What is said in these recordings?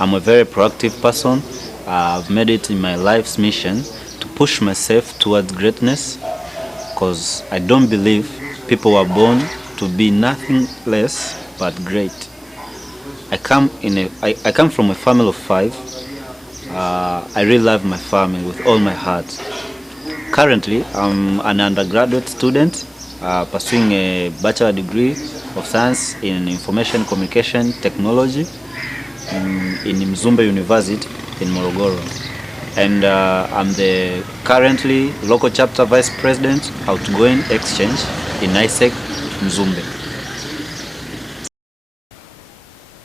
I'm a very proactive person. I've made it in my life's mission to push myself towards greatness because I don't believe people were born to be nothing less but great. I come from a family of 5. I really love my family with all my heart. Currently, I'm an undergraduate student pursuing a bachelor degree of science in information communication technology in Mzumbe University in Morogoro. And I'm the currently local chapter vice president outgoing exchange in ISEC Mzumbe.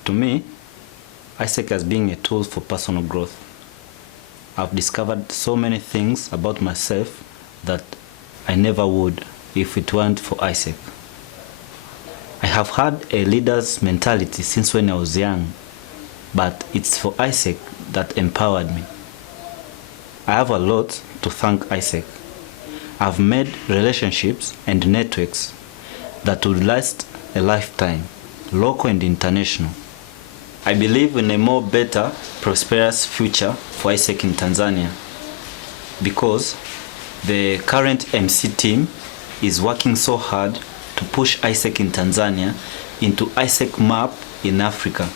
To me, ISEC has been a tool for personal growth. I've discovered so many things about myself that I never would if it weren't for ISEC. I have had a leader's mentality since when I was young, but it's for ISEC that empowered me. I have a lot to thank ISEC. I've made relationships and networks that would last a lifetime, local and international. I believe in a more better, prosperous future for ISEC in Tanzania because the current MC team is working so hard to push ISEC in Tanzania into ISEC map in Africa.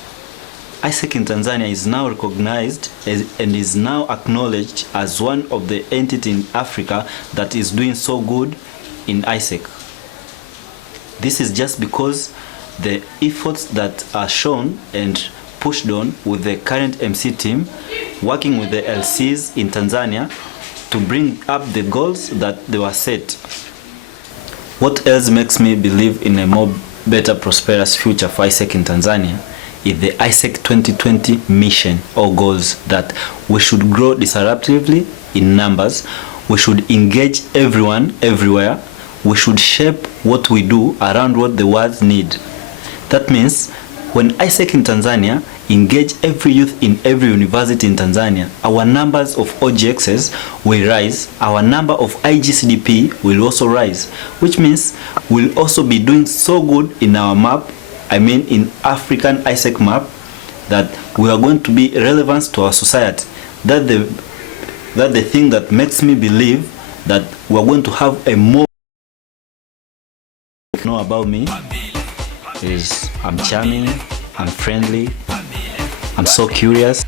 ISEC in Tanzania is now recognized and is now acknowledged as one of the entities in Africa that is doing so good in ISEC. This is just because the efforts that are shown and pushed on with the current MC team, working with the LCs in Tanzania to bring up the goals that they were set. What else makes me believe in a more better prosperous future for ISEC in Tanzania is the ISEC 2020 mission or goals that we should grow disruptively in numbers, we should engage everyone everywhere, we should shape what we do around what the world need. That means when ISEC in Tanzania engage every youth in every university in Tanzania, our numbers of OGXs will rise, our number of IGCDP will also rise, which means we'll also be doing so good in our map, in African ISEC map, that we are going to be relevant to our society. That the thing that makes me believe that we are going to have a more know about me is I'm charming, I'm friendly, I'm so curious.